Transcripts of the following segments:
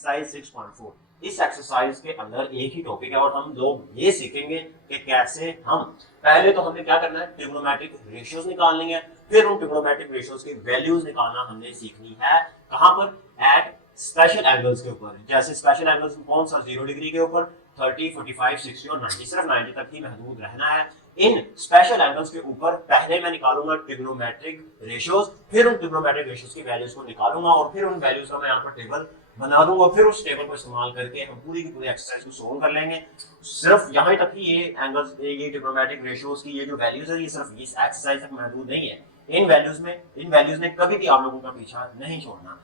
Exercise 6.4। इस exercise के अंदर एक ही टॉपिक है और हम लोग ये सीखेंगे कि कैसे हम पहले तो हमें क्या करना है, ट्रिग्नोमेट्रिक रेशियोज निकालनी है, फिर उन ट्रिग्नोमेट्रिक रेशियोज की वैल्यूज निकालना हमने सीखनी है। कहां पर? एट स्पेशल एंगल्स के ऊपर। जैसे स्पेशल एंगल्स कौन सा? 0 डिग्री के ऊपर, 30, 45, 60 और 90, सिर्फ 90 तक ही महदूद रहना है। इन स्पेशल एंगल्स के ऊपर पहले मैं निकालूंगा ट्रिग्नोमेट्रिक रेशियोज, फिर उन ट्रिग्नोमेट्रिक रेशियोज की वैल्यूज को निकालूंगा और फिर उन वैल्यूज का मैं यहाँ पर टेबल बना दूंगा। फिर उस टेबल को इस्तेमाल करके हम पूरी की पूरी एक्सरसाइज को सोल्व कर लेंगे। सिर्फ यहाँ तक ही ये एंगल्स, ये ट्रिग्नोमेट्रिक रेशियोज की ये जो वैल्यूज है, ये सिर्फ इस एक्सरसाइज तक महदूद नहीं है। इन वैल्यूज ने कभी भी आप लोगों का पीछा नहीं छोड़ना।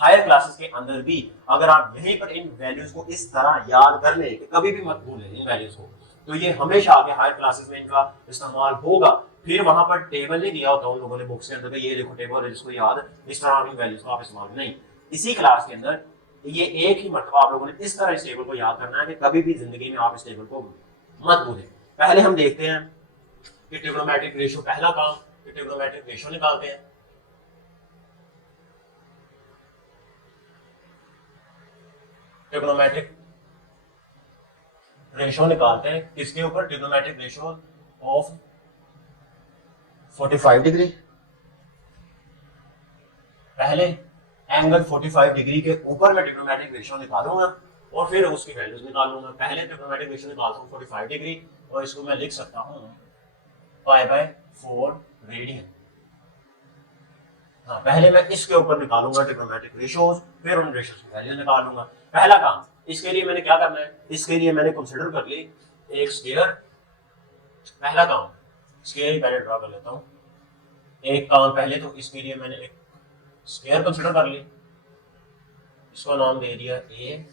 हायर क्लासेस के अंदर भी अगर आप यहीं पर इन वैल्यूज को इस तरह याद कर लें कि कभी भी मत भूलें इन वैल्यूज को, तो ये हमेशा आगे हायर क्लासेस में इनका इस्तेमाल होगा। फिर वहां पर टेबल नहीं दिया होता उन लोगों ने बुक्स के अंदर, ये देखो टेबल है जिसको याद, इस तरह इन वैल्यूज को आप इस्तेमाल नहीं। इसी क्लास के अंदर ये एक ही मर्तबा आप लोगों ने इस तरह इस टेबल को याद करना है कि कभी भी जिंदगी में आप इस टेबल को मत भूलें। पहले हम देखते हैं कि ट्रिग्नोमेट्रिक रेशियो, पहला काम कि ट्रिग्नोमेट्रिक रेशियो निकालते हैं। ट्रिग्नोमेट्रिक रेशियो निकालते हैं किसके ऊपर? Trigonometric ratio of 45 degree. पहले एंगल 45 डिग्री के ऊपर मैं ट्रिग्नोमेट्रिक रेशियो निकालूंगा और फिर उसकी वैल्यूज निकालूंगा। पहले ट्रिग्नोमेट्रिक रेशियो निकालता हूं 45 डिग्री और इसको मैं लिख सकता हूं π/4 रेडियन। हाँ, पहले मैं इसके ऊपर निकालूंगा ट्रिग्नोमेट्रिक रेशियोज, फिर उन रेशियोज की वैल्यू निकालूंगा। पहला काम, इसके लिए मैंने क्या करना है, इसके लिए मैंने कंसीडर कर ली एक स्फीयर। पहला काम, स्फीयर पहले ड्रा कर लेता हूं। एक काम पहले तो इसके लिए मैंने एक स्फीयर कंसीडर कर ली, इसको नाम दे दिया ए,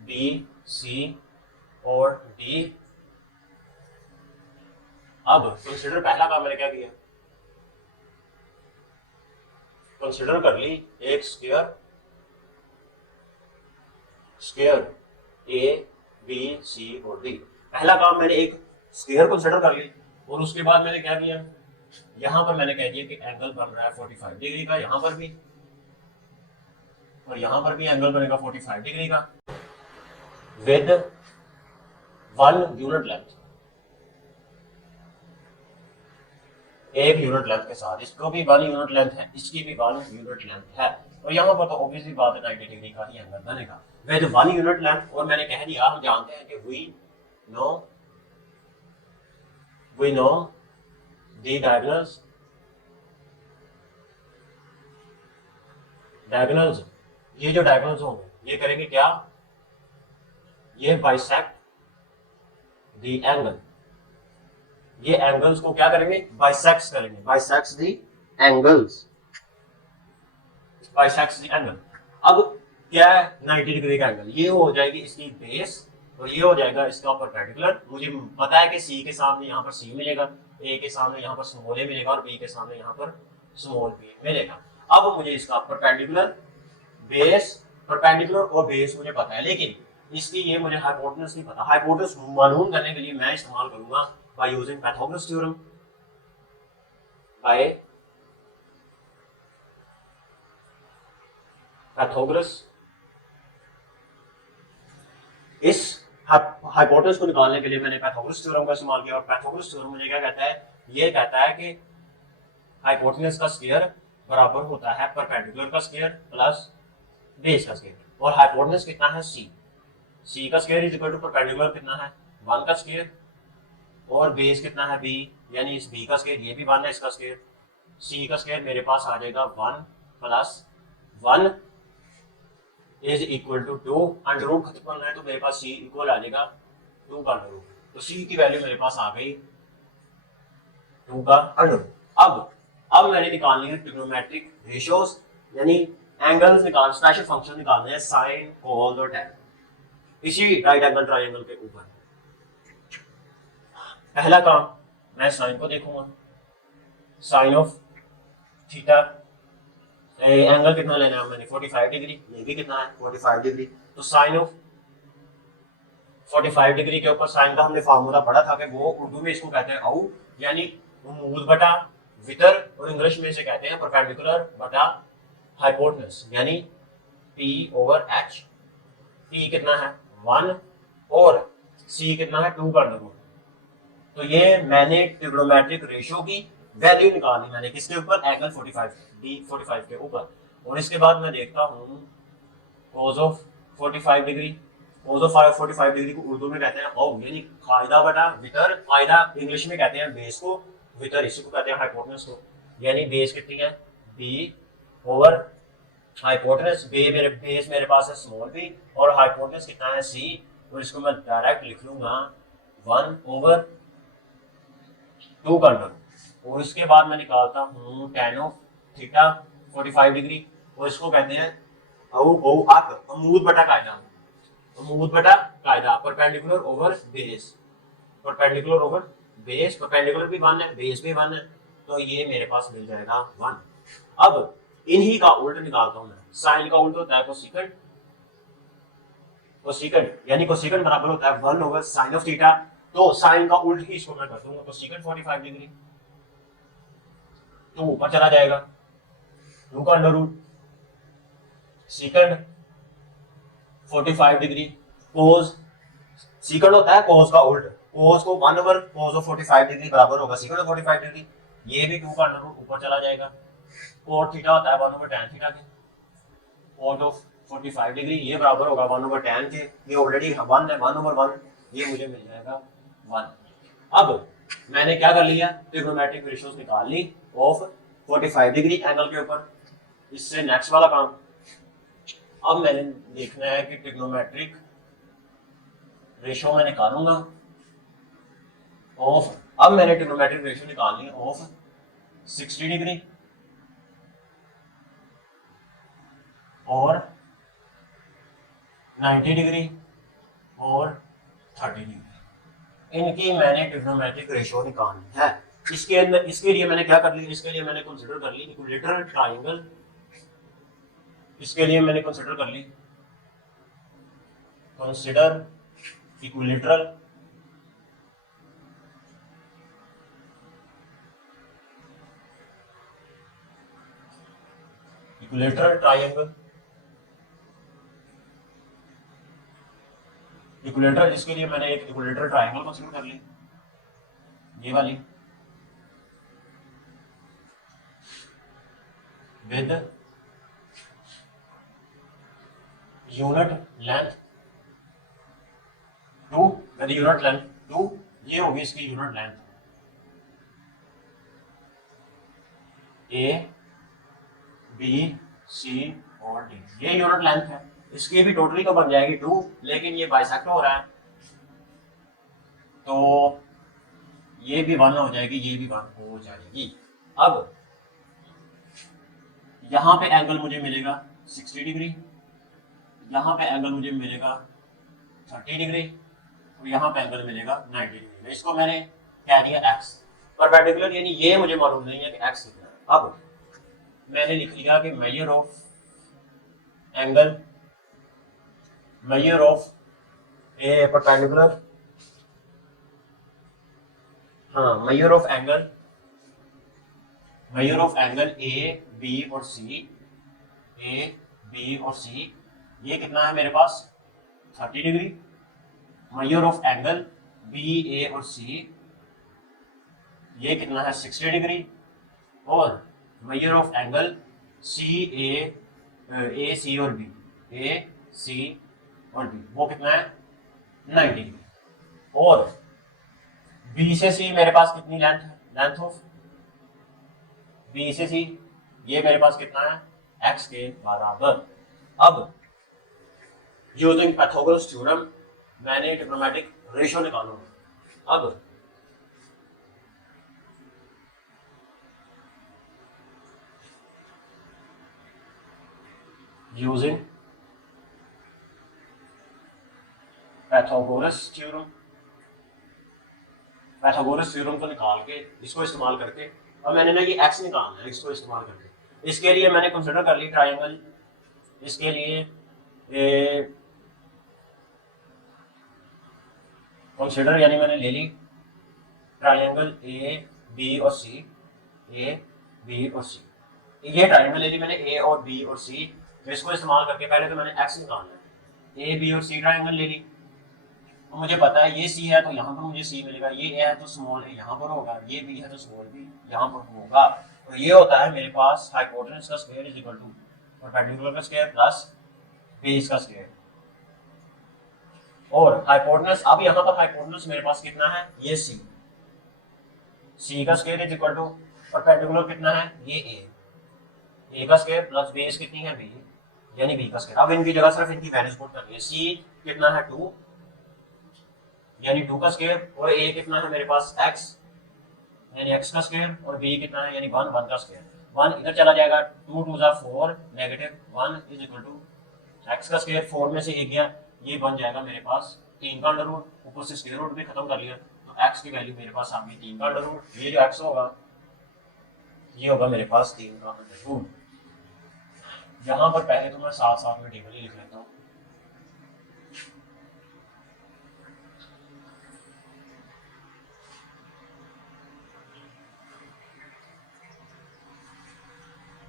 बी, सी और डी। अब कंसीडर, पहला काम मैंने क्या किया, कंसीडर कर ली एक स्फीयर ए, बी, सी और डी। पहला काम मैंने एक स्फीयर कंसीडर कर ली और उसके बाद मैंने क्या किया, यहां पर मैंने कह दिया कि एंगल बन रहा है 45 डिग्री का, यहां पर भी और यहां पर भी एंगल बनेगा 45 डिग्री का विद 1 यूनिट लेंथ, एक यूनिट लेंथ के साथ। इसको भी 1 यूनिट लेंथ है, इसकी भी 1 यूनिट लेंथ है और यहाँ पर तो ऑब्वियसली बात है 90 डिग्री का ही एंगल बनेगा विद 1 यूनिट लेंथ। और मैंने कह दिया, हम जानते हैं कि वी नो दी डायगोनल्स, ये जो डायगोनल्स होंगे ये करेंगे क्या, ये बाइसेक्ट दी एंगल, ये एंगल्स को क्या करेंगे, बाइसेक्ट करेंगे, बाइसेक्ट दी एंगल्स, बाइसेक्ट दी एंगल। अब क्या है 90 डिग्री का एंगल, ये हो जाएगी इसकी बेस और ये हो जाएगा इसका परपेंडिकुलर। मुझे पता है कि सी के सामने यहाँ पर सी मिलेगा, ए के सामने यहाँ पर स्मॉल ए मिलेगा और बी के सामने यहाँ पर स्मॉल बी मिलेगा। अब मुझे इसका परपेंडिकुलर, बेस, परपेंडिकुलर और बेस मुझे पता है, लेकिन इसकी ये मुझे हाइपोटेनस नहीं पता। हाइपोटेनस मालूम करने के लिए मैं इस्तेमाल करूंगा by using Pythagoras theorem. By Pythagoras, इस हाइपोटेनस को निकालने के लिए मैंने पाइथागोरस थ्योरम का इस्तेमाल किया और पाइथागोरस थ्योरम मुझे क्या कहता है, ये कहता है कि हाइपोटेनस का स्क्वायर बराबर होता है परपेंडिकुलर का स्क्वायर प्लस बेस का स्क्वायर। और हाइपोटेनस कितना है, सी का square is equal to perpendicular कितना है 1 का स्क्वायर और बेस कितना है बी, यानी इस बी का स्क्वायर, ये भी 1 है इसका स्क्वायर। सी का स्क्वायर मेरे पास आ जाएगा 1 plus 1 is equal to 2। Under root खत्म करना है तो मेरे पास सी इक्वल आ जाएगा 2 का अंडर रूट। तो सी की वैल्यू मेरे पास आ गई 2 का अंडर रूट। अब मैंने निकालनी है ट्रिग्नोमेट्रिक रेशियोज, यानी एंगल्स निकाल, स्पेशल फंक्शन निकालने हैं साइन, कॉस और टैन, इसी राइट एंगल ट्रायंगल के ऊपर। पहला काम, मैं साइन को देखूंगा, साइन ऑफ थीटा, एंगल कितना लेना है मैंने 45 डिग्री, ये भी कितना है 45 डिग्री। तो साइन ऑफ 45 डिग्री के ऊपर साइन का हमने फार्मूला पढ़ा था कि वो उर्दू में इसको कहते हैं औ, यानी मूल बटा वितर, और इंग्लिश में इसे कहते हैं परपेंडिकुलर बटा हाइपोटेनस, यानी P ओवर H, P कितना है 1 और C कितना है 2 का अंडर रूट। तो ये मैंने ट्रिग्नोमेट्रिक रेशियो की वैल्यू निकाली मैंने किसके ऊपर, एंगल 45 D45 के ऊपर। और इसके बाद मैं देखता हूँ cos of 45 degree, cos of 45 degree को उर्दू में कहते हैं औ, यानी कायदा बटा वितर, कायदा इंग्लिश में कहते हैं बेस को, वितर इसी को कहते हैं हाइपोटेनस को। यानी बेस कितनी है b ओवर हाइपोटेनस, बेस मेरे पास है स्मॉल b और हाइपोटेनस कितना है c, और इसको मैं डायरेक्ट लिख लूंगा 1 ओवर 2 का अंडर। और इसके बाद मैं निकालता हूँ tan ऑफ थीटा 45 डिग्री, और इसको कहते हैं अमूद बटा कायदा, अमूद बटा कायदा, perpendicular over base, perpendicular over base, perpendicular भी 1 है, बेस भी 1 है, तो ये मेरे पास मिल जाएगा 1। अब इन्हीं का उल्ट निकालता हूं मैं, साइन का उल्ट होता है कोसेकंड, कोसेकंड यानी कोसेकंड बराबर होता है 1 ओवर साइन ऑफ थीटा, तो साइन का उल्ट ही इसको मैं कर दूंगा कोसेकंड 45 डिग्री, तो ऊपर चला जाएगा 2 का अंडर रूट सेकंड 45 डिग्री, कोस सेकंड होता है कोस का उल्ट, कोस को 1 ओवर कोस ऑफ 45 डिग्री बराबर होगा सेकंड ऑफ 45 डिग्री, ये भी 2 का अंडर रूट ऊपर चला जाएगा। कोट थीटा होता है 1 ओवर tan थीटा के, कोट ऑफ 45 डिग्री ये बराबर होगा 1 ओवर tan के, ये ऑलरेडी 1 है 1 ओवर 1, ये मुझे मिल जाएगा 1। अब मैंने क्या कर लिया, ट्रिग्नोमेट्रिक रेशियोज निकाल ली ऑफ 45 डिग्री एंगल के ऊपर। इससे नेक्स्ट वाला काम, अब मैंने देखना है कि ट्रिग्नोमेट्रिक रेशियो मैं निकालूंगा ऑफ, अब मैंने ट्रिग्नोमेट्रिक रेशियो निकालनी है ऑफ 60 डिग्री और 90 डिग्री और 30 डिग्री, इनकी मैंने ट्रिग्नोमेट्रिक रेशियो निकालनी है। इसके अंदर, इसके लिए मैंने क्या कर लिया, इसके लिए मैंने कंसीडर कर ली इक्विलेटरल ट्रायंगल, इसके लिए मैंने कंसीडर कर ली, consider equilateral equilateral triangle, equilateral जिसके लिए मैंने एक इक्विलेटरल ट्रायंगल कंसीडर कर ली, ये वाली with unit length 2, with unit length 2, ये होगी इसकी unit length A B C और डी, ये यूनिट लेंथ है। इसकी भी टोटली तो बन जाएगी 2, लेकिन ये बाइसेक्ट हो रहा है तो ये भी 1 हो जाएगी, ये भी 1 हो जाएगी। अब यहां पे एंगल मुझे मिलेगा 60 डिग्री, यहां पे एंगल मुझे मिलेगा 30 डिग्री और यहां पे एंगल मिलेगा 90 डिग्री। इसको मैंने कह दिया x परपेंडिकुलर, यानी ये मुझे मालूम नहीं है कि x कितना है। अब मैंने लिख लिया कि measure of angle, measure of A perpendicular, हाँ measure of angle, measure of angle A B और सी, ए बी और सी, ये कितना है मेरे पास 30 degree. Measure of angle B A और सी, ये कितना है 60 डिग्री। और measure of angle C A C और बी, ए सी और बी, वो कितना है 90 डिग्री। और बी से सी मेरे पास कितनी लेंथ है, लेंथ ऑफ बी से सी, ये मेरे पास कितना है x के बराबर। अब यूजिंग पाइथागोरस थ्योरम मैंने ट्रिग्नोमेट्रिक रेशियो निकालूंगा। अब using Pythagoras theorem, Pythagoras theorem को निकाल के इसको इस्तेमाल करके, अब मैंने ना ये x निकालना है, इसको इस्तेमाल करके। इसके लिए मैंने कंसीडर कर ली ट्रायंगल, इसके लिए कंसीडर यानी मैंने ले ली ट्रायंगल ए बी और सी, ए बी और सी, ये ट्रायंगल ले ली मैंने ए और बी और सी, तो इसको इस्तेमाल करके पहले तो मैंने एक्स निकालना है, ए बी और सी ट्राइंगल ले ली, तो मुझे पता है ये सी है तो यहाँ पर मुझे सी मिलेगा, ये ए है तो स्मॉल ए यहाँ पर होगा, ये बी है तो स्मॉल बी यहाँ पर होगा। तो ये होता है मेरे पास हाइपोटेनस का square is equal to perpendicular का स्क्वायर प्लस बेस का स्क्वायर। और हाइपोटेनस, अब यहाँ पर हाइपोटेनस मेरे पास कितना है, ये सी, सी का square is equal to perpendicular कितना है, ये ए का स्क्वायर प्लस बेस कितनी है बी, यानी बी का स्क्वायर। अब इनकी जगह सिर्फ इनकी वैल्यूज पुट करनी है, सी कितना है 2 यानी 2 का स्क्वायर, और ए कितना है मेरे पास x यानी x का स्क्वायर, और b कितना है यानी 1 का स्क्वायर। 1 इधर चला जाएगा, 2 2 जा 4 negative 1 is equal to x का स्क्वायर, 4 में से 1 गया, ये बन जाएगा मेरे पास 3 का अंडर रूट, ऊपर से स्क्वायर रूट भी खत्म कर लिया, तो x की वैल्यू मेरे पास आ गई 3 का अंडर रूट। ये जो x होगा ये होगा मेरे पास 3 का अंडर रूट। यहाँ पर पहले तो मैं साथ साथ में टेबल ही लिख लेता हूँ।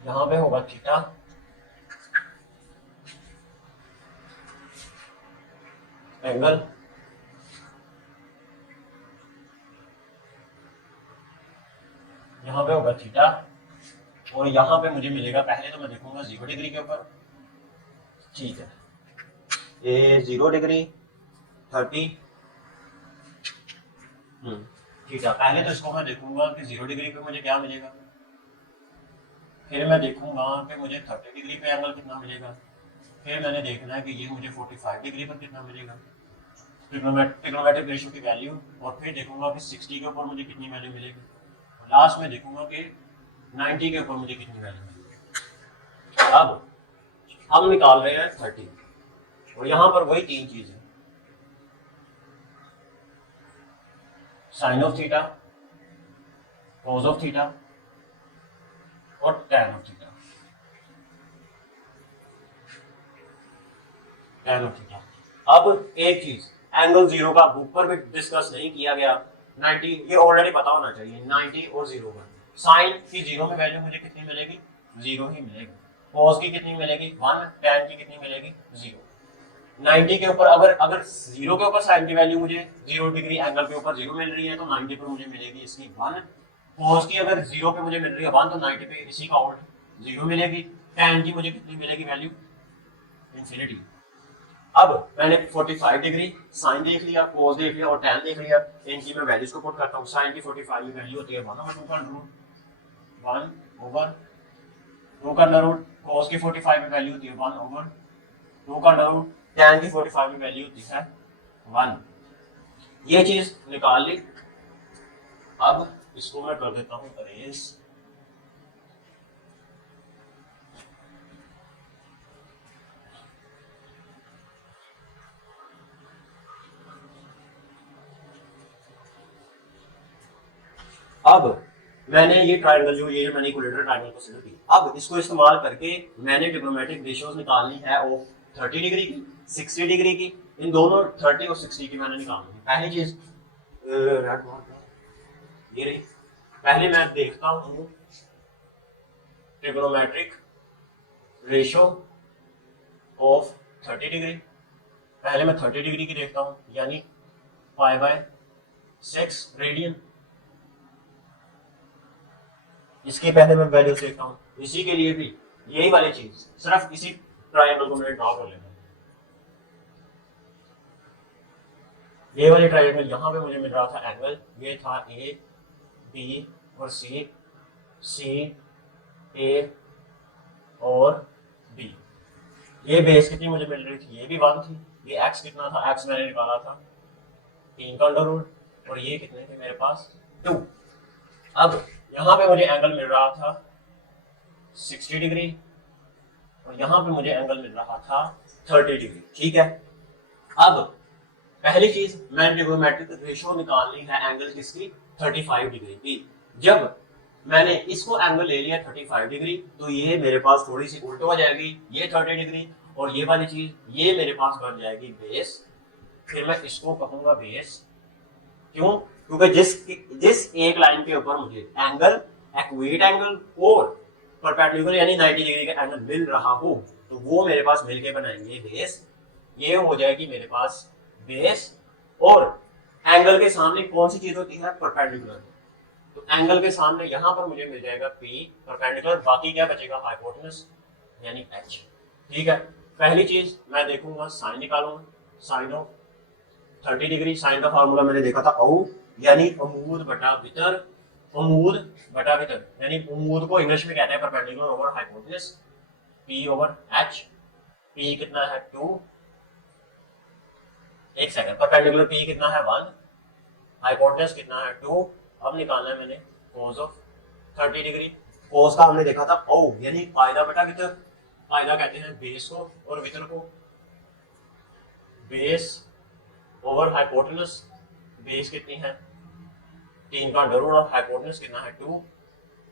यहाँ पे होगा थीटा, एंगल, यहाँ पे होगा थीटा, और यहाँ पे मुझे मिलेगा, पहले तो मैं देखूंगा 0 डिग्री के ऊपर, ठीक है, ये 0 डिग्री 30 थीटा। पहले तो इसको मैं देखूंगा कि 0 डिग्री पे मुझे क्या मिलेगा, फिर मैं देखूंगा कि मुझे 30 डिग्री पे एंगल कितना मिलेगा, फिर मैंने देखना है कि ये मुझे 45 डिग्री पर कितना मिलेगा, ट्रिग्नोमेट्रिक रेशियो की वैल्यू, और फिर देखूंगा कि 60 के ऊपर मुझे कितनी वैल्यू मिलेगी, और लास्ट में देखूंगा कि 90 के ऊपर मुझे कितनी वैल्यू मिलेगी। अब हम निकाल रहे हैं 30, और यहाँ पर वही 3 चीज है, sine of theta, cos of theta और tan of theta, tan of theta. अब एक चीज, एंगल 0 का बुक पर भी डिस्कस नहीं किया गया, 90 ये ऑलरेडी पता होना चाहिए, 90 और 0 का साइन की 0 में वैल्यू मुझे कितनी मिलेगी, 0 ही मिलेगी, कॉस की कितनी मिलेगी 1, tan की कितनी मिलेगी 0। 90 के ऊपर अगर 0 के ऊपर साइन की वैल्यू मुझे 0 डिग्री एंगल के ऊपर 0 मिल रही है, तो 90 पर मुझे मिलेगी इसकी 1। कॉस की अगर 0 पे मुझे मिल रही है 1, तो 90 पे इसी का उल्ट 0 मिलेगी। tan की मुझे कितनी मिलेगी वैल्यू, इंफिनिटी। अब मैंने 45 डिग्री साइन देख लिया, कॉस देख लिया और tan देख लिया, इनकी मैं वैल्यूज को पुट करता हूँ। साइन की 45 की वैल्यू होती है 1/2 का अंडर रूट, 1/2 का अंडर रूट, कॉस की 45 की वैल्यू होती है 1/2 का अंडर रूट, tan की 45 की वैल्यू होती है 1। ये चीज निकाल ली। अब इसको मैं कर देता हूं अरेंज। अब मैंने ये ट्रायंगल जो मैंने इक्विलेटरल ट्रायंगल कंसीडर किया, अब इसको इस्तेमाल करके मैंने ट्रिग्नोमेट्रिक रेशियोज निकालनी है ऑफ 30 डिग्री की, 60 डिग्री की। इन दोनों 30 और 60 की मैंने निकालनी है। पहली चीज ये रही, पहले मैं देखता हूं ट्रिग्नोमेट्रिक रेशियो ऑफ 30 डिग्री। पहले मैं 30 डिग्री की देखता हूं, यानी π/6 रेडियन। इसकी पहले मैं वैल्यू देखता हूं। इसी के लिए भी यही वाली चीज, सिर्फ इसी ट्रायंगल को मैंने ड्रॉ कर लेना। ये वाले ट्रायंगल, यहां पे मुझे मिल रहा था एंगल, ये था ए बी और सी, सी ए और बी। ये बेस कितनी मुझे मिल रही थी, ये भी 1 थी। ये एक्स कितना था, एक्स मैंने निकाला था 3 का अंडर रूट, और ये कितने थे मेरे पास 2। अब यहाँ पे मुझे एंगल मिल रहा था 60 डिग्री, और यहाँ पे मुझे एंगल मिल रहा था 30 डिग्री। ठीक है, अब पहली चीज मैं ट्रिग्नोमेट्रिक रेशियो निकालनी है एंगल किसकी, 35 डिग्री की। जब मैंने इसको एंगल ले लिया 35 डिग्री, तो ये मेरे पास थोड़ी सी उल्ट हो जाएगी, ये 30 डिग्री, और ये वाली चीज ये मेरे पास बन जाएगी बेस। फिर मैं इसको कहूंगा बेस, क्यों, क्योंकि जिस एक लाइन के ऊपर मुझे एंगल, एक्यूट एंगल और परपेंडिकुलर यानी 90 डिग्री का एंगल मिल रहा हो, तो वो मेरे पास मिलके बनाएंगे बेस। ये हो जाएगी मेरे पास बेस, और एंगल के सामने कौन सी चीज होती है, परपेंडिकुलर। तो एंगल के सामने यहां पर मुझे मिल जाएगा P परपेंडिकुलर, बाकी क्या बचेगा, हाइपोटेनस यानी H। ठीक है, पहली चीज मैं देखूंगा साइन निकालूंगा, साइन ऑफ 30 डिग्री। साइन का फार्मूला मैंने देखा था औ, यानी अमूद बटा वितर, अमूद बटा वितर, यानी अमूद को इंग्लिश में कहते हैं perpendicular over hypotenuse, P over H। P कितना है 2, एक सेकंड, परपेंडिकुलर P कितना है 1, हाइपोटेनस कितना है 2। अब निकालना है मैंने कोस ऑफ 30 डिग्री। कोस का हमने देखा था O, यानी फायदा बटा वितर। फायदा कहते हैं बेस को, और वितर को बेस ओवर हाइपोटेनस। बेस कितनी है 3 का अंडर रूट, और हाइपोटेनस कितना है 2।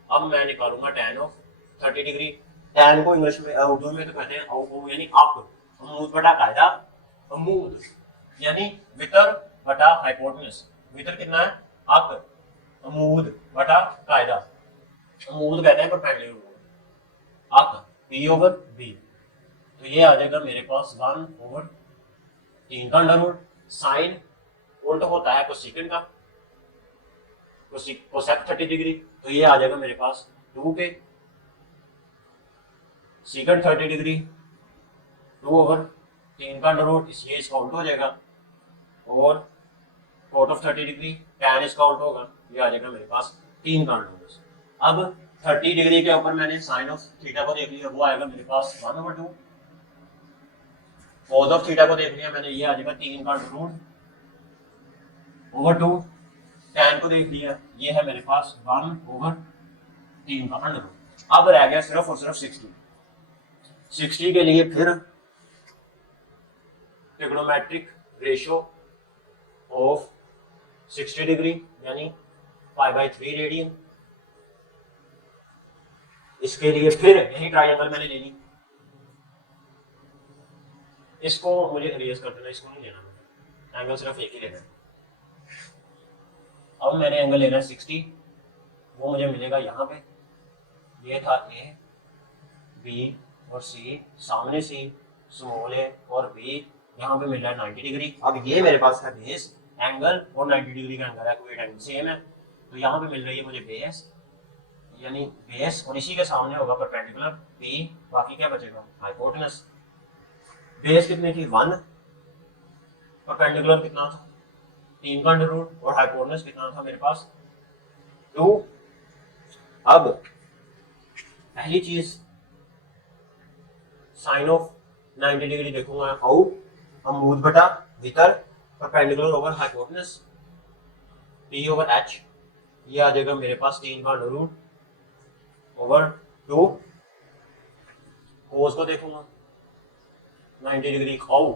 अब मैं निकालूंगा tan ऑफ 30 डिग्री। tan को इंग्लिश में उर्दू में तो कहते हैं औ, यानी अप, अमूद बटा कायदा। अमूद यानी वितर बटा हाइपोटेनस। वितर कितना है अप, अमूद बटा कायदा। अमूद कहते हैं perpendicular, up P over B। तो ये आ जाएगा मेरे पास 1 ओवर 3 का अंडर रूट। साइन उल्टा होता है कोसेकंड का, कोसेक 30 डिग्री, तो ये आ जाएगा मेरे पास 2 के सेकंड 30 डिग्री, 2 ओवर 3 का अंडर रूट, ये इसका उल्टा हो जाएगा, और कोट ऑफ 30 डिग्री tan इसका उल्टा होगा, ये आ जाएगा मेरे पास 3 का अंडर रूट। अब 30 डिग्री के ऊपर मैंने साइन ऑफ थीटा को देख लिया, वो आएगा मेरे पास 1 ओवर 2। कोस ऑफ थीटा को देख लिया मैंने, ये आ जाएगा 3 का अंडर रूट ओवर 2। tan को देख लिया, ये है मेरे पास 1 ओवर 3 का अंडर रूट। अब रह गया सिर्फ और सिर्फ 60 के लिए फिर ट्रिग्नोमेट्रिक रेशियो ऑफ 60 डिग्री यानी π/3 रेडियन। इसके लिए फिर यही ट्रायंगल मैंने ले ली, इसको मुझे इरेज कर देना, इसको नहीं लेना, मैंने एंगल सिर्फ एक ही लेना है। अब मैंने एंगल लेना है 60, वो मुझे मिलेगा यहाँ पे, ये था A, B और C, सामने C, स्मॉल a और B, यहाँ पे मिल रहा है 90 डिग्री। अब ये मेरे पास है बेस, एंगल और 90 डिग्री का एंगल है, कोई एंगल सेम है, तो यहाँ पे मिल रही है मुझे बेस, यानी बेस, और इसी के सामने होगा परपेंडिकुलर P, बाकी क्या बचेगा हाइपोटेनस। बेस कितनी थी 1, परपेंडिकुलर कितना था 3 का अंडर रूट, और हाइपोटेनस कितना था मेरे पास 2। अब पहली चीज साइन ऑफ 90 डिग्री देखूंगा औ, अमूद बटा वितर, perpendicular over hypotenuse, P over H, ये आ जाएगा मेरे पास 3 का अंडर रूट ओवर 2। कोस को देखूंगा 90 डिग्री औ,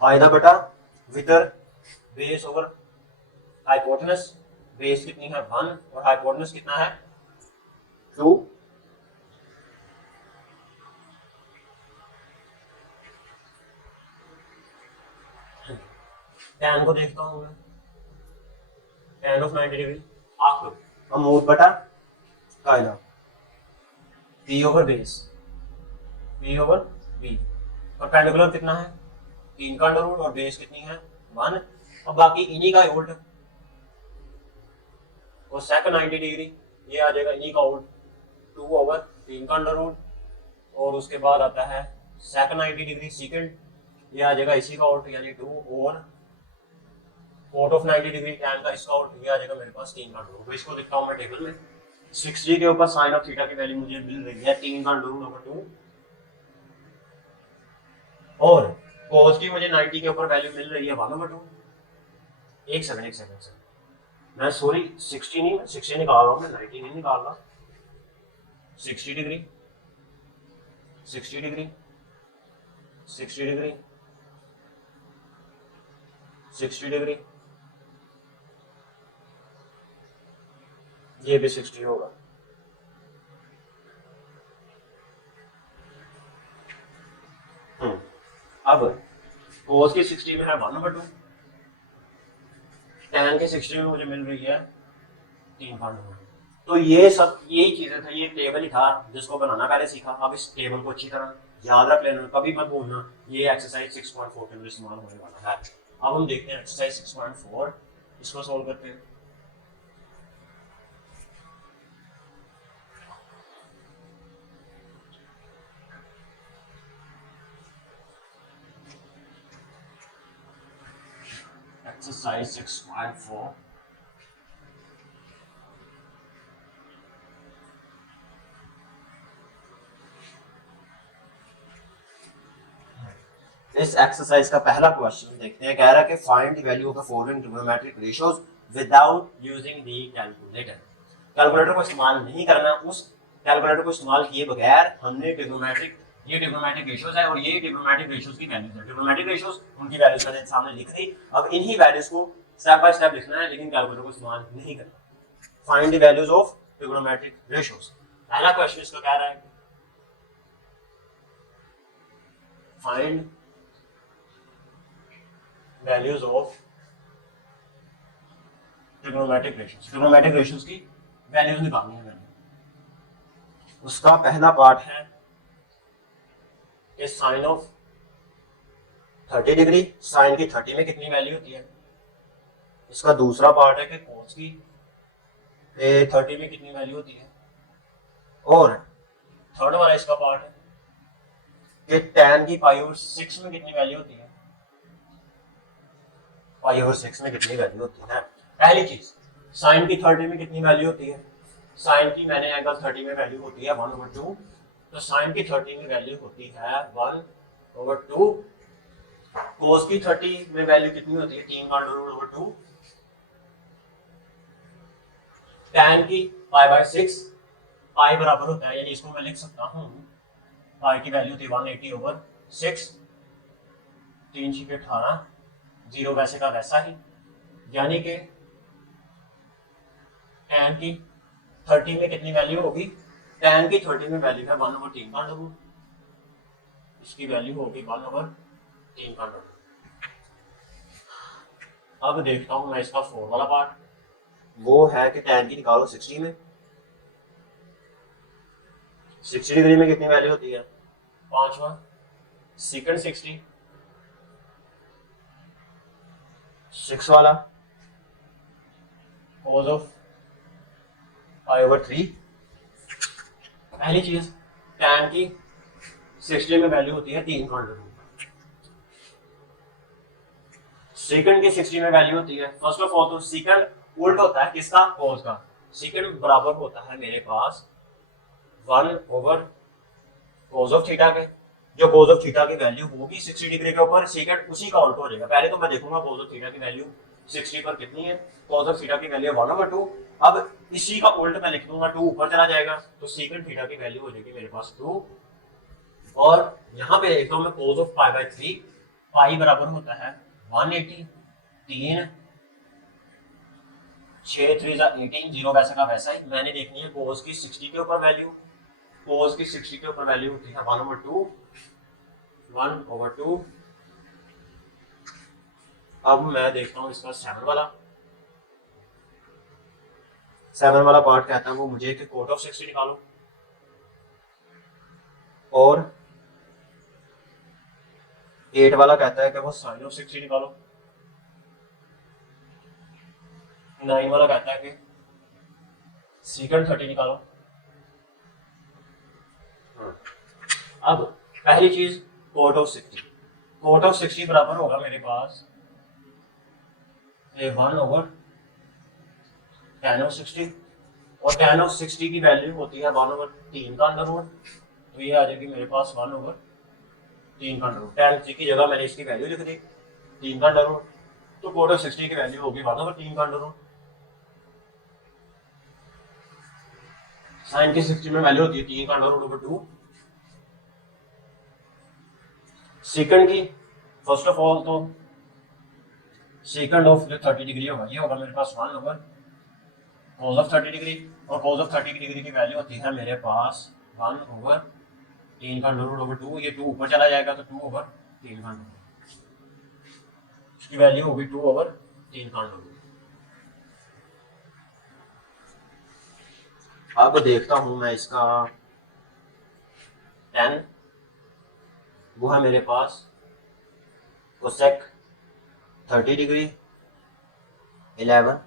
फायदा बटा वितर, बेस ओवर हाइपोटेनस, बेस कितनी है 1 और हाइपोटेनस कितना है 2। tan को देखता हूं मैं, tan ऑफ 90 डिग्री आक, अमूद बटा कायदा, P over base, P over B, perpendicular कितना है 3 का अंडर रूट, और बेस कितनी है 1। अब बाकी इन्हीं का उल्ट, और सेक 90 डिग्री, ये आ जाएगा इन्हीं का उल्ट 2 ओवर 3 का अंडर रूट, और उसके बाद आता है सेक 90 डिग्री सेकंड, ये आ जाएगा इसी का उल्ट यानी 2 over cot of 90 degree tan का इसका उल्ट, ये आ जाएगा मेरे पास 3 का अंडर रूट। इसको लिखता हूं मैं टेबल में, 60 के ऊपर साइन ऑफ थीटा की वैल्यू मुझे मिल रही है 3 का अंडर रूट ओवर 2, और cos की मुझे 90 के ऊपर वैल्यू मिल रही है 1 ओवर 2। एक सेकंड सर, मैं सॉरी 60 नहीं, 60 निकाल रहा हूँ मैं, 90 नहीं निकाल रहा। 60 डिग्री 60 डिग्री 60 डिग्री 60 डिग्री, ये भी 60 होगा। अब cos की 60 में है 1 ओवर 2, tan की 60 में मुझे मिल रही है 3 का अंडर रूट। तो ये सब यही चीजें थी, ये टेबल ही था जिसको बनाना पहले सीखा। अब इस टेबल को अच्छी तरह याद रख लेना, कभी मत भूलना, ये एक्सरसाइज 6.4 के अंदर इस्तेमाल होने वाला है। अब हम देखते हैं एक्सरसाइज 6.4, इसको सॉल्व करते हैं। एक्सरसाइज 6.4, इस एक्सरसाइज का पहला क्वेश्चन देखते हैं। कह रहा है कि find the value of the following trigonometric ratios without using the calculator. Calculator को इस्तेमाल नहीं करना, उस कैलकुलेटर को इस्तेमाल किए बगैर हमने ट्रिग्नोमेट्रिक, ये ट्रिग्नोमेट्रिक रेशियोज है और ये ट्रिग्नोमेट्रिक रेशियोज की वैल्यूज है। ट्रिग्नोमेट्रिक रेशियोज उनकी वैल्यूज मैंने सामने लिख दी, अब इन्हीं वैल्यूज को स्टेप बाय स्टेप लिखना है, लेकिन कैलकुलेटर को इस्तेमाल नहीं करना। Find the values of trigonometric ratios, पहला क्वेश्चन इसका कह रहा है find values of trigonometric ratios. Trigonometric ratios की वैल्यूज निकालनी है मैंने। उसका पहला पार्ट है कि साइन ऑफ 30 डिग्री, साइन की 30 में कितनी वैल्यू होती है। इसका दूसरा पार्ट है कि कोस की 30 में कितनी वैल्यू होती है। और थर्ड वाला इसका पार्ट है कि tan की π/6 में कितनी वैल्यू होती है। π/6 में कितनी वैल्यू होती है। पहली चीज, साइन की 30 में कितनी वैल्यू होती है। साइन की मैंने एंगल 30 में वैल्यू होती है 1/2, तो साइन की 30 में वैल्यू होती है 1/2। कोस की 30 में वैल्यू कितनी होती है 3/√/2। tan की π/6, पाई बराबर होता है, यानी इसको मैं लिख सकता हूँ, पाई की वैल्यू थी 180/6, 3×18, 0 वैसे का वैसा ही, यानी कि tan की 30 में कितनी वैल्यू होगी। tan की 30 में वैल्यू है 1/3, इसकी वैल्यू होगी 1/3। अब देखता हूं मैं इसका 4 वाला पार्ट, वो है कि tan की निकालो 60 में, 60 डिग्री में कितनी वैल्यू होती है 5वां, सेकंड 60, 6 वाला, cos ऑफ π/3। पहली चीज, tan की 60 में वैल्यू होती है 3/√, सेकंड की 60 में वैल्यू होती है, फर्स्ट ऑफ ऑल तो सेकंड उल्ट होता है किसका, cos का। सेकंड बराबर होता है मेरे पास 1/cos ऑफ थीटा के, जो cos ऑफ थीटा की वैल्यू होगी 60 डिग्री के ऊपर, सेकंड उसी का उल्टा हो जाएगा। पहले तो मैं देखूंगा cos ऑफ थीटा की वैल्यू 60 पर कितनी है, cos ऑफ थीटा की वैल्यू 1/2, अब इसी का उल्टा मैं लिख दूंगा, 2 ऊपर चला जाएगा, तो सेकंड थीटा की वैल्यू हो जाएगी मेरे पास 2। और यहाँ पे देखता हूँ मैं cos ऑफ π/3, पाई बराबर होता है 180, 3, 6 3 18, 0 वैसे का वैसा ही। मैंने देखनी है cos की 60 के ऊपर वैल्यू, cos की 60 के ऊपर वैल्यू होती है 1/2, 1/2। अब मैं देखता हूँ इसका 7 वाला, 7 वाला पार्ट कहता है वो मुझे कि cot ऑफ 60 निकालो, और 8 वाला कहता है कि वो sin ऑफ 60 निकालो, 9 वाला कहता है कि secant 30 निकालो। अब पहली चीज cot ऑफ 60, cot ऑफ 60 बराबर होगा मेरे पास 1/tan ऑफ 60, और tan ऑफ 60 की वैल्यू होती है 1/3, तो ये आ जाएगी मेरे पास 1/3। tan की जगह मैंने इसकी वैल्यू लिख दी 3, तो cot ऑफ 60 की वैल्यू होगी 1/3। साइन की 60 में वैल्यू होती है 3/√/2। सेकंड की, फर्स्ट ऑफ ऑल तो सेकंड ऑफ जो 30 डिग्री होगा ये होगा मेरे पास 1/cos ऑफ 30 डिग्री, और cos ऑफ 30 डिग्री की वैल्यू होती है मेरे पास 1/3/√/2। ये 2 ऊपर चला जाएगा तो 2/3, इसकी वैल्यू होगी 2/3। अब देखता हूं मैं इसका 10, वो है मेरे पास cosec 30 degree 11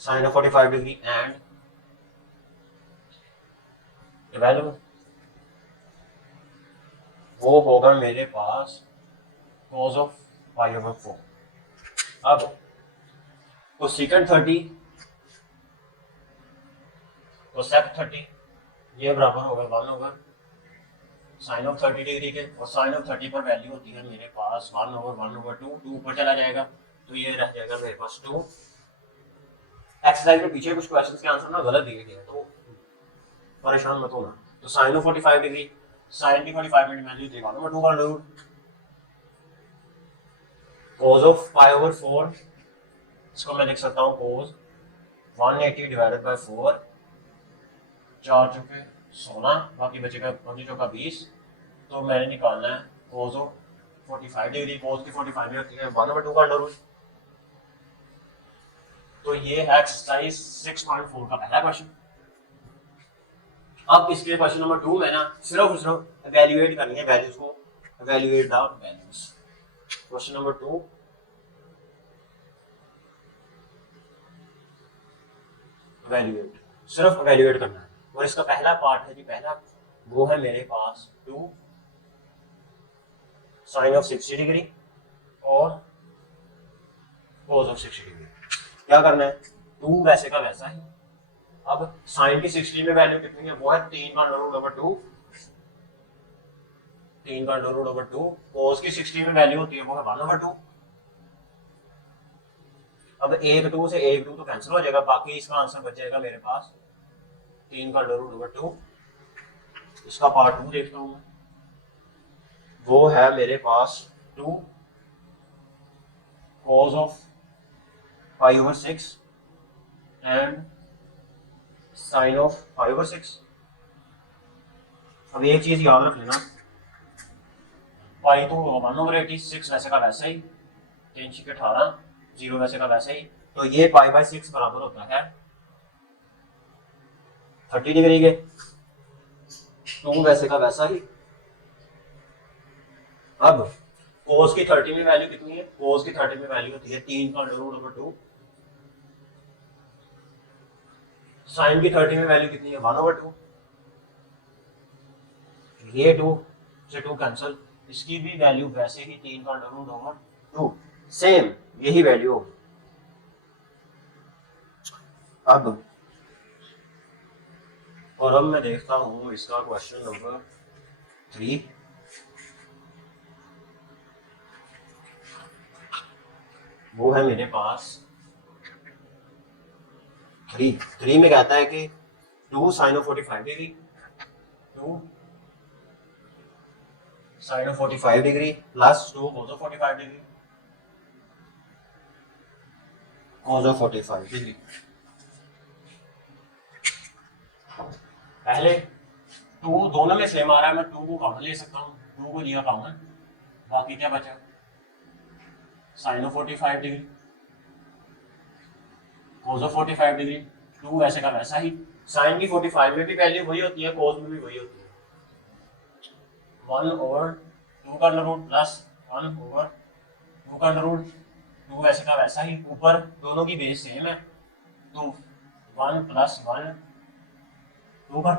sine of 45 degree and 12, वो होगा मेरे पास cos ऑफ पाई ओवर 4। अब कोसेकंड 30 कोसेक 30 ये बराबर होगा 1 ओवर साइन ऑफ 30 डिग्री के, और साइन ऑफ 30 पर वैल्यू होती है मेरे पास 1 ओवर 2, 2 ऊपर चला जाएगा तो ये रह जाएगा मेरे पास 2। एक्सरसाइज में पीछे कुछ क्वेश्चंस के आंसर ना गलत दिए गए हैं तो परेशान मत होना। तो साइन ऑफ 45 डिग्री, साइन की 45 मिनट वैल्यू देगा 1 ओवर 2 का root, cos of pi over 4 इसको मैं लिख सकता हूँ cos 180 डिवाइडेड बाय 4, 4 चौके 16, बाकी बचेगा 5 चौका 20। तो मैंने निकालना है cos ऑफ 45 डिग्री, cos की 45 में होती है 1 ओवर 2 का अंडर रूट। तो ये है एक्सरसाइज 6.4 का पहला क्वेश्चन। अब इसके क्वेश्चन नंबर 2 में ना सिर्फ इवैल्यूएट करनी है वैल्यूज को, evaluate the values. Question number 2 evaluate, सिर्फ इवैल्यूएट करना है। और इसका पहला पार्ट है जी, पहला वो है मेरे पास 2 साइन ऑफ 60 डिग्री और cos ऑफ 60 डिग्री। क्या करना है, 2 वैसे का वैसा ही। अब साइन की 60 में वैल्यू कितनी है, वो है 3 का अंडर रूट ओवर 2, 3 का अंडर रूट ओवर 2। cos की 60 में वैल्यू होती है वो है 1 ओवर 2। अब 1 2 से 1 2 तो कैंसिल हो जाएगा, बाकी इसका आंसर बच जाएगा मेरे पास 3 का अंडर रूट ओवर 2। इसका पार्ट 2 देखता हूँ, वो है मेरे पास 2 cos of pi over 6 and sine of pi over 6। अब एक चीज याद रख लेना, पाई तो 1 ओवर 80, 6 वैसे का वैसा ही, 3 6 18, 0 वैसे का वैसा ही। तो ये पाई बाय 6 बराबर होता है 30 डिग्री के, 2 वैसे का वैसा ही। अब cos की 30 में वैल्यू कितनी है, cos की 30 में वैल्यू होती है 3 का अंडर रूट ओवर 2। साइन की 30 में वैल्यू कितनी है 1 ओवर 2। ये 2 से 2 कैंसिल, इसकी भी वैल्यू वैसे ही 3 का अंडर रूट ओवर 2, सेम यही वैल्यू होगी। अब और अब मैं देखता हूं इसका क्वेश्चन नंबर 3। वो है मेरे पास 3 में कहता है कि 2 sine of 45 degree, 2 sine of 45 degree plus 2 cos of 45 degree, cos of 45 degree. पहले 2 दोनों में सेम आ रहा है, मैं 2 को कॉमन ले सकता हूँ, 2 को लिया कॉमन, बाकी क्या बचा sine of 45 degree cos of 45 degree, 2 वैसे का वैसा ही। साइन की 45 में भी वैल्यू वही होती है, cos में भी वही होती है, 1 ओवर 2 का अंडर रूट प्लस 1 ओवर 2 का अंडर रूट, 2 वैसे का वैसा ही, ऊपर दोनों की बेस सेम है तो 1 प्लस 1 2 का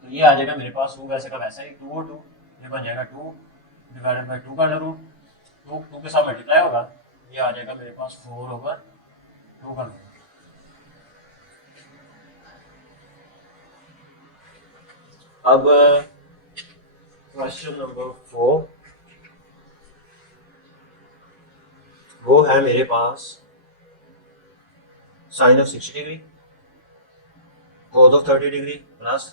तो ये आ जाएगा मेरे पास 2 वैसे का वैसा ही, 2 और 2 ये बन जाएगा 2 डिवाइडेड बाय 2 का अंडर रूट, 2 के साथ मल्टीप्लाई होगा, ये आ जाएगा मेरे पास 4 ओवर 2 का अंडर रूट। अब क्वेश्चन नंबर 4 वो है मेरे पास sine of 60 degree cos of 30 degree plus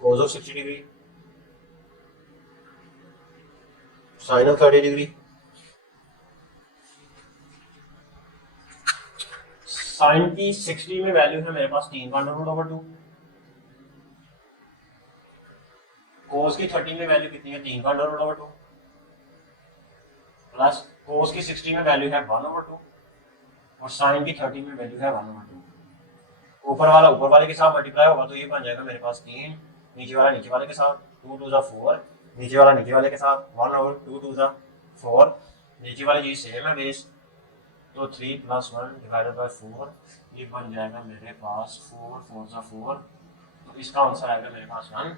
cos of 60 degree sine of 30 degree. Sine की 60 में वैल्यू है मेरे पास 3 का अंडर रूट ओवर 2, cos की 30 में वैल्यू कितनी है 3 का under root over 2 plus cos की 60 में वैल्यू है 1 ओवर 2 और साइन की 30 में वैल्यू है 1 ओवर 2। ऊपर वाला ऊपर वाले के साथ मल्टीप्लाई होगा तो ये बन जाएगा मेरे पास 3 नीचे वाले के साथ 2 2 4, नीचे वाले के साथ 1 ओवर 2 2 4, नीचे वाली चीज सेम है बेस, तो 3 + 1 डिवाइडेड बाय 4, ये बन जाएगा मेरे पास 4 4 4, तो इसका आंसर आएगा मेरे पास 1।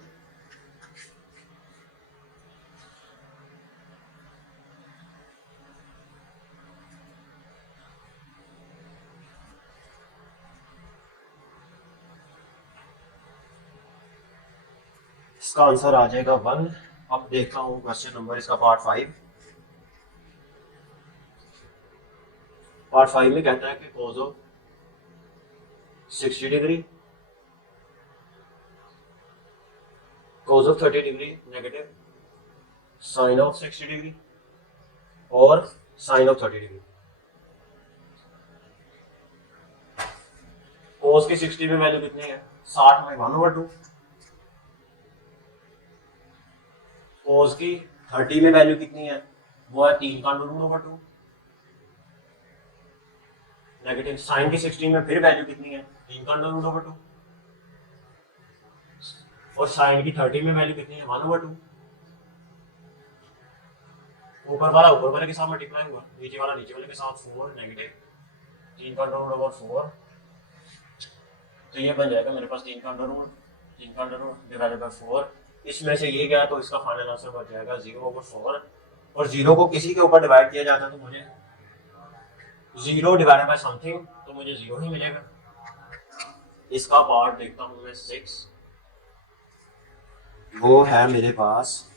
इसका आंसर आ जाएगा 1। अब देखता हूँ क्वेश्चन नंबर इसका पार्ट 5। पार्ट 5 में कहता है कि cos of 60 degree, cos of 30 degree negative, sin of 60 degree और sin ऑफ 30 डिग्री। cos की 60 में वैल्यू कितनी है? 60 में 1/2। cos की 30 में वैल्यू कितनी है? वो है 3 का √2। नेगेटिव sin की 60 में फिर वैल्यू कितनी है? 3 का √2। और sin की 30 में वैल्यू कितनी है? 1/2। ऊपर वाले के साथ मल्टीप्लाई हुआ, नीचे वाले के साथ 4, नेगेटिव 3 का √4, तो ये बन जाएगा मेरे पास 3 का √ डिवाइडेड बाय 4। इसमें से ये गया तो इसका फाइनल आंसर बच जाएगा 0/4, और 0 को किसी के ऊपर डिवाइड किया जाता तो मुझे 0 डिवाइडेड बाय समथिंग, तो मुझे 0 ही मिलेगा। इसका पार्ट देखता हूँ मैं 6, वो है मेरे पास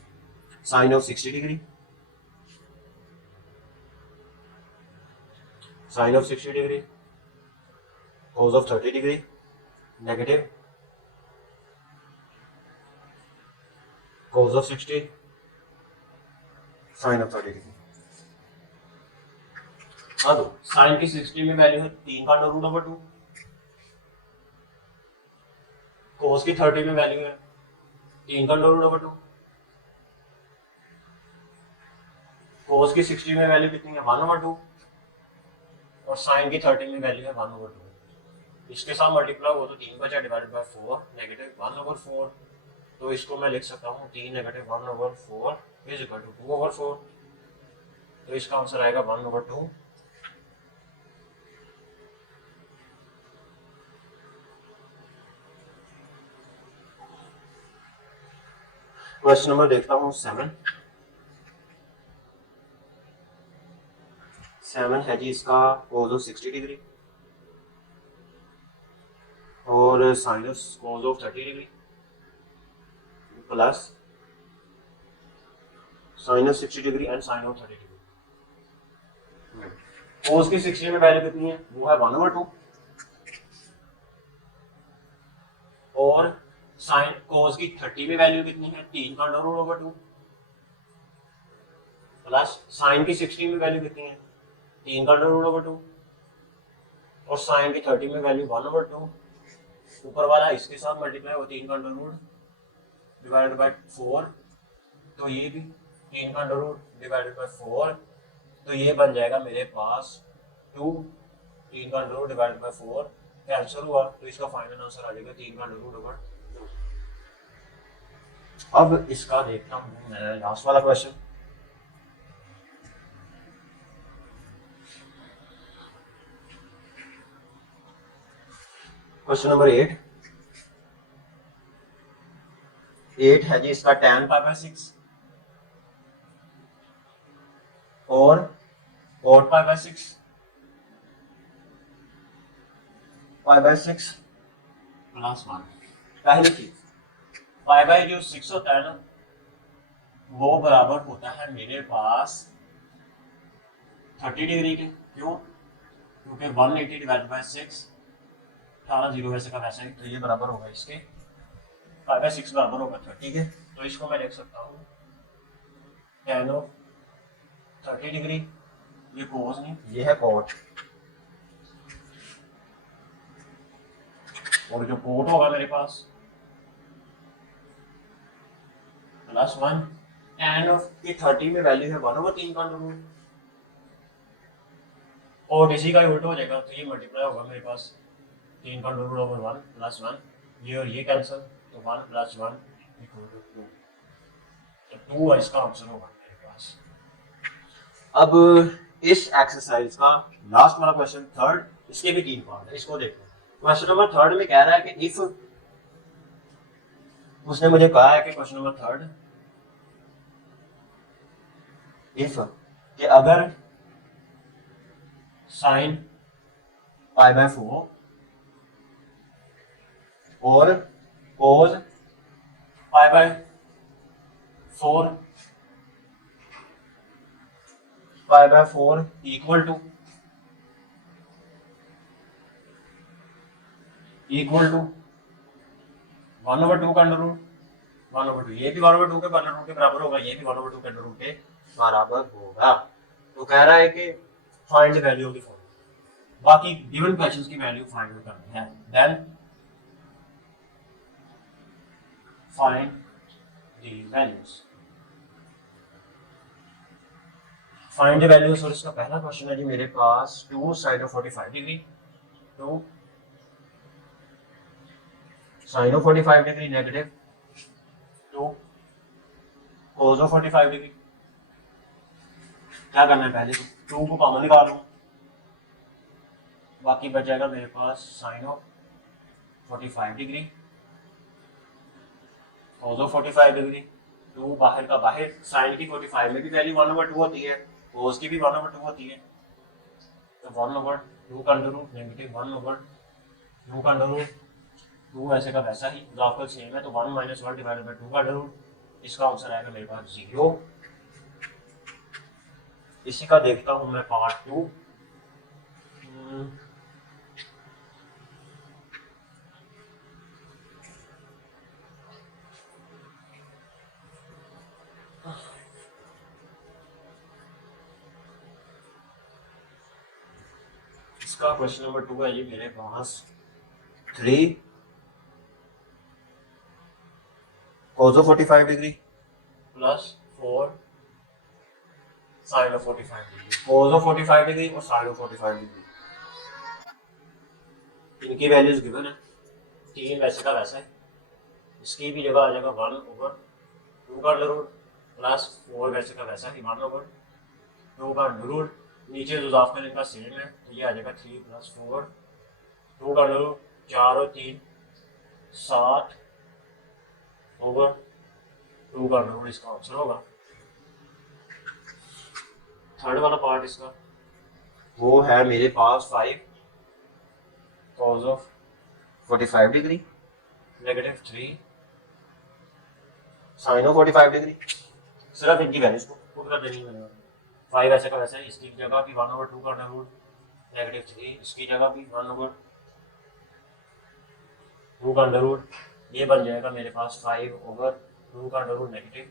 sin of 60 degree, sin of 60 degree, cos of 30 degree negative, cos of 60, sin of 30 degree. अब sin की 60 में वैल्यू है 3 का √2, cos की 30 में वैल्यू है 3 का √2, cos की 60 में वैल्यू कितनी है? 1/2, और sin की 30 में वैल्यू है 1/2। इसके साथ मल्टीप्लाई हो तो 3 बचा डिवाइडेड बाय 4, नेगेटिव 1/4, तो इसको मैं लिख सकता हूँ 3 नेगेटिव 1/4 इज इक्वल टू 2/4, तो इसका आंसर आएगा 1/2। क्वेश्चन नंबर देखता हूँ 7 है जी इसका cos ऑफ 60 डिग्री और sin of cos of 30 degree plus sin of 60 degree and sin of 30 degree. cos की 60 में वैल्यू कितनी है? वो है 1/2, और sin cos की 30 में वैल्यू कितनी है? 3 का √2, प्लस sin की 60 में वैल्यू कितनी है? 3 का √2, और sin की 30 में वैल्यू 1/2। ऊपर वाला इसके साथ मल्टीप्लाई हो 3 का √ डिवाइडेड बाय 4, तो ये भी 3 का √ डिवाइडेड बाय 4, तो ये बन जाएगा मेरे पास 2, 3 का √ डिवाइडेड बाय 4 कैंसिल हुआ, तो इसका फाइनल आंसर आ जाएगा 3 का √ 2। अब इसका देखता हूँ मैं लास्ट वाला क्वेश्चन। क्वेश्चन नंबर 8 है जी इसका tan π/6 और cot π/6 π/6 प्लस 1। पहली चीज जो 6 होता है ना, वो बराबर होता है मेरे पास 30 डिग्री के। क्यों? क्योंकि 180 डिवाइडेड बाय 6, 18 0 वैसे का वैसे ही, तो ये बराबर होगा इसके 5/6 बराबर होगा 30 के। तो इसको मैं लिख सकता हूँ tan ऑफ 30 डिग्री, ये cos नहीं, ये है cot, और जो cot होगा मेरे पास प्लस 1, tan ऑफ की 30 में वैल्यू है 1/3 का √, और इसी का उल्टा हो जाएगा, तो ये मल्टीप्लाई होगा मेरे पास 3 का √1 प्लस 1, ये और ये कैंसिल, तो 1 + 1 = 2, तो 2 इसका आंसर होगा मेरे पास। अब इस एक्सरसाइज का लास्ट वाला क्वेश्चन थर्ड, इसके भी 3 पार्ट है, इसको देखो। क्वेश्चन नंबर थर्ड में कह रहा है कि इफ, उसने मुझे कहा है कि क्वेश्चन नंबर थर्ड, इफ कि अगर sin π/4 और cos π/4 इक्वल टू 1/2 का अंडर रूट 1/2, ये भी 1/2 के अंडर रूट के बराबर होगा, ये भी 1/2 के अंडर रूट के बराबर होगा। तो कह रहा है कि find the value of the formula, बाकी गिवन क्वेश्चंस की वैल्यू फाइंड करनी है। Then find the values, find the values. और इसका पहला क्वेश्चन है जी मेरे पास 2 sin of 45 degree, 2 sin of 45 degree negative 2 cos of 45 degree. क्या करना है, पहले 2 को कॉमन निकाल लूं, बाकी बच जाएगा मेरे पास sin of 45 degree cos of 45 degree. 2 बाहर का बाहर, sin की 45 में भी वैल्यू 1/2 होती है, cos की भी 1/2 होती है, तो 1/2 का अंडर रूट नेगेटिव 1/2 का अंडर रूट, 2 ऐसे का वैसा ही, एग्जाम्पल सेम है, तो 1 - 1 डिवाइडेड बाय 2 का अंडर रूट। इसका आंसर आएगा मेरे पास 0। इसी का देखता हूं मैं पार्ट 2। इसका क्वेश्चन नंबर 2 है ये मेरे पास 3 cos of 45 degree plus 4 sin of 45 degree, cos of 45 degree और sin of 45 डिग्री, इनकी वैल्यूज गिवन है। 3 वैसे का वैसा है, इसकी भी जगह आ जाएगा 1/2 का अंडर रूट प्लस 4 वैसे का वैसा ही 1/2 का अंडर रूट, नीचे जो इजाफ करने का सेम है, तो ये आ जाएगा 3 + 4 2 का अंडर रूट, 4 और 3 7 ओवर 2 का अंडर रूट, इसका आंसर होगा। थर्ड वाला पार्ट इसका वो है मेरे पास 5 cos of 45 degree negative 3 sin of 45 degree. सिर्फ इनकी वैल्यूज को पुट कर देनी है। 5 ऐसे का वैसे, इसकी जगह भी 1/2 का अंडर रूट नेगेटिव 3, इसकी जगह भी 1/2 का अंडर रूट, ये बन जाएगा मेरे पास 5/2 का अंडर रूट नेगेटिव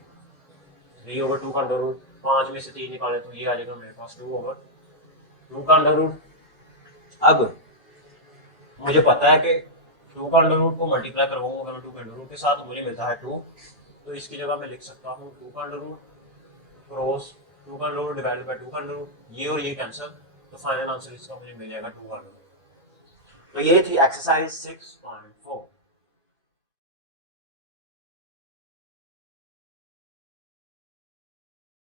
3/2 का अंडर रूट, 5 में से 3 निकाले तो ये आ जाएगा मेरे पास 2/2 का अंडर रूट। अब मुझे पता है कि 2 का अंडर रूट को मल्टीप्लाई करवाऊंगा मैं 2 के अंडर रूट के साथ, मुझे मिलता है 2, तो इसकी जगह मैं लिख सकता हूँ 2 का अंडर रूट क्रॉस 2 का अंडर रूट डिवाइडेड बाय 2 का अंडर रूट, ये और ये कैंसिल, तो फाइनल आंसर इसका मुझे मिल जाएगा 2 का अंडर रूट। तो ये थी एक्सरसाइज 6.4।